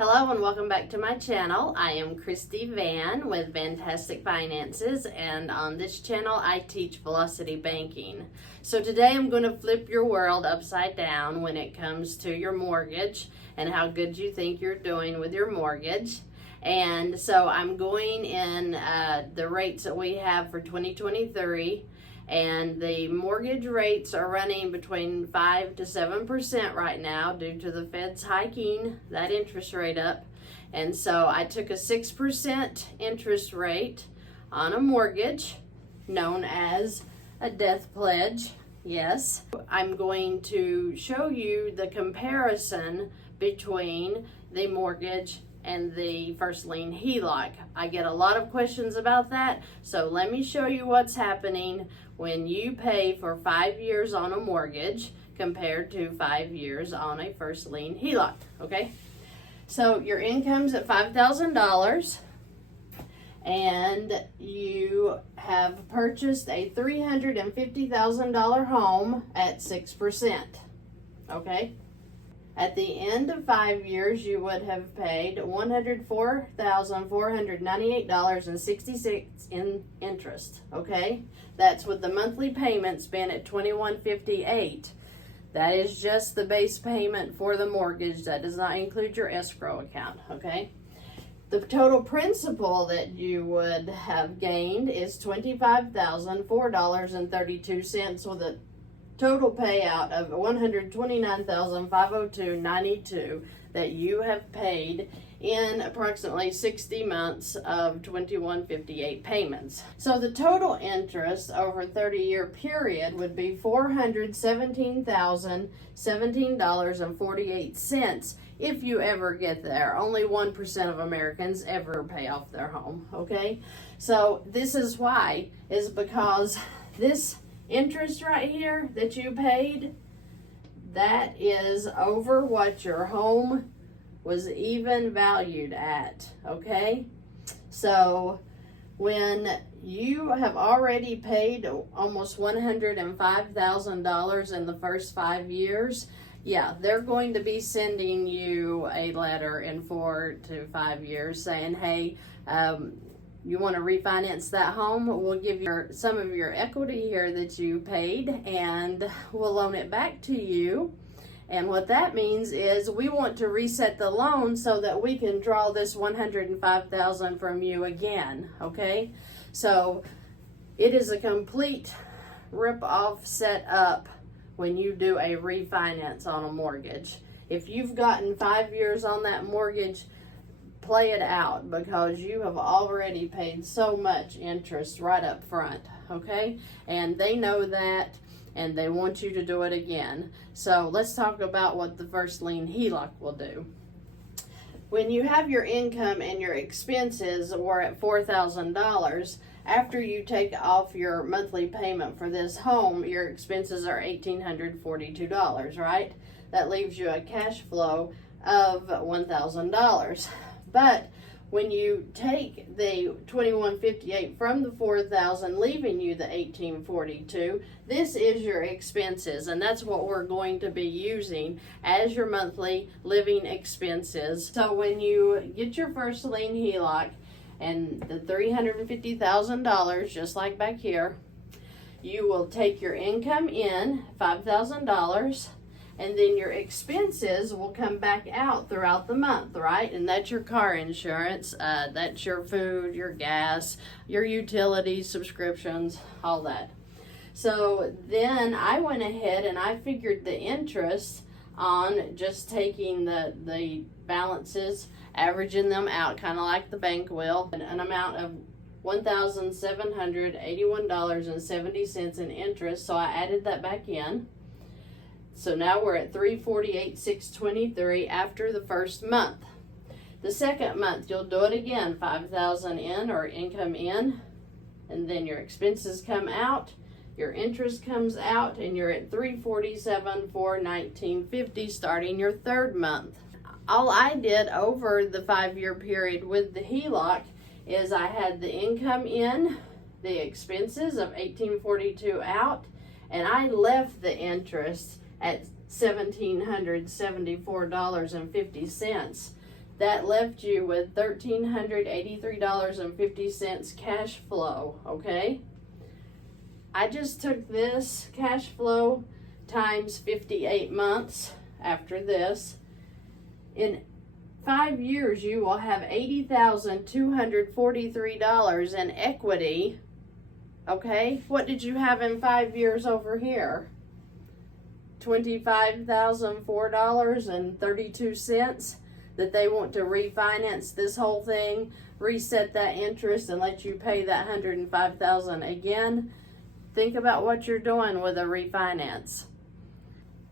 Hello and welcome back to my channel. I am Christy Vann with Fantastic Finances, and on this channel I teach velocity banking. So today I'm going to flip your world upside down when it comes to your mortgage and how good you think you're doing with your mortgage. And so I'm going in the rates that we have for 2023, and the mortgage rates are running between 5 to 7% right now due to the Fed's hiking that interest rate up. And so I took a 6% interest rate on a mortgage known as a death pledge. Yes, I'm going to show you the comparison between the mortgage and the first lien HELOC. I get a lot of questions about that, so let me show you what's happening when you pay for 5 years on a mortgage compared to 5 years on a first lien HELOC, okay? So your income's at $5,000 and you have purchased a $350,000 home at 6%, okay? At the end of 5 years, you would have paid $104,498.66 in interest, okay? That's with the monthly payments being at $2,158. That is just the base payment for the mortgage. That does not include your escrow account, okay? The total principal that you would have gained is $25,004.32 with a total payout of $129,502.92 that you have paid in approximately 60 months of $2,158 payments. So the total interest over a 30-year period would be $417,017.48 if you ever get there. Only 1% of Americans ever pay off their home, okay? So this is why, is because this interest right here that you paid, that is over what your home was even valued at, okay? So when you have already paid almost $105,000 in the first 5 years, yeah, they're going to be sending you a letter in 4 to 5 years saying, hey, you want to refinance that home, we'll give you some of your equity here that you paid and we'll loan it back to you. And what that means is we want to reset the loan so that we can draw this $105,000 from you again, okay? So it is a complete rip-off setup when you do a refinance on a mortgage. If you've gotten 5 years on that mortgage, play it out, because you have already paid so much interest right up front, okay? And they know that, and they want you to do it again. So let's talk about what the first lien HELOC will do. When you have your income and your expenses were at $4,000, after you take off your monthly payment for this home, your expenses are $1,842, right? That leaves you a cash flow of $1,000. But when you take the $2,158 from the $4,000, leaving you the $1,842, this is your expenses, and that's what we're going to be using as your monthly living expenses. So when you get your first lien HELOC and the $350,000, just like back here, you will take your income in, $5,000, and then your expenses will come back out throughout the month, right? And that's your car insurance, that's your food, your gas, your utilities, subscriptions, all that. So then I went ahead and I figured the interest on just taking the balances, averaging them out, kind of like the bank will, an amount of $1,781.70 in interest. So I added that back in. So now we're at $348,623 after the first month. The second month, you'll do it again, $5,000 in or income in, and then your expenses come out, your interest comes out, and you're at $347,419.50 starting your third month. All I did over the 5-year period with the HELOC is I had the income in, the expenses of $1,842 out, and I left the interest at $1,774.50. That left you with $1,383.50 cash flow, okay? I just took this cash flow times 58 months after this. In 5 years, you will have $80,243 in equity, okay? What did you have in 5 years over here? $25,004.32 that they want to refinance this whole thing, reset that interest, and let you pay that $105,000 again. Think about what you're doing with a refinance.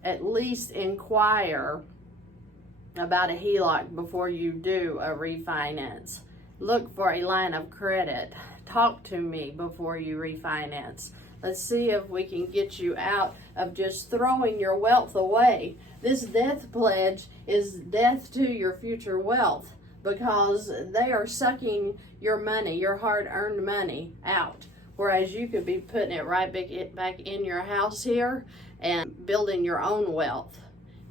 At least inquire about a HELOC before you do a refinance. Look for a line of credit. Talk to me before you refinance. Let's see if we can get you out of just throwing your wealth away. This death pledge is death to your future wealth, because they are sucking your money, your hard-earned money, out. Whereas you could be putting it right back in your house here and building your own wealth.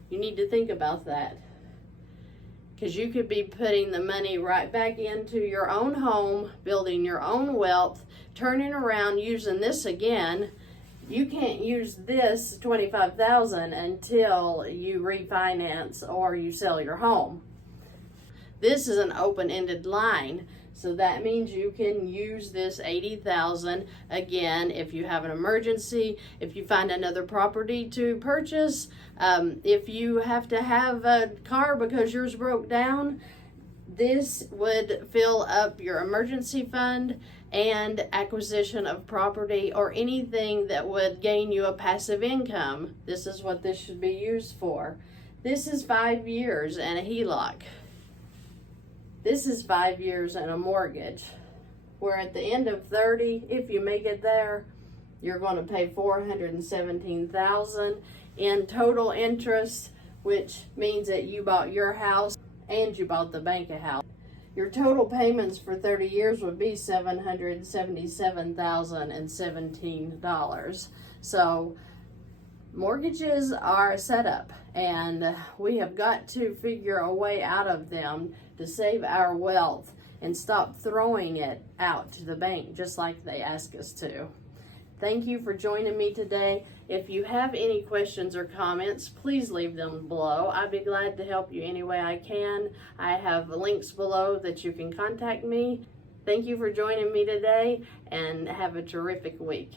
You need to think about that, because you could be putting the money right back into your own home, building your own wealth, turning around, using this again. You can't use this $25,000 until you refinance or you sell your home. This is an open-ended line, so that means you can use this $80,000 again if you have an emergency, if you find another property to purchase, if you have to have a car because yours broke down. This would fill up your emergency fund and acquisition of property or anything that would gain you a passive income. This is what this should be used for. This is 5 years and a HELOC. This is 5 years and a mortgage, where at the end of 30, if you make it there, you're going to pay $417,000 in total interest, which means that you bought your house and you bought the bank a house. Your total payments for 30 years would be $777,017. So mortgages are a setup, and we have got to figure a way out of them to save our wealth and stop throwing it out to the bank just like they ask us to. Thank you for joining me today. If you have any questions or comments, please leave them below. I'd be glad to help you any way I can. I have links below that you can contact me. Thank you for joining me today, and have a terrific week.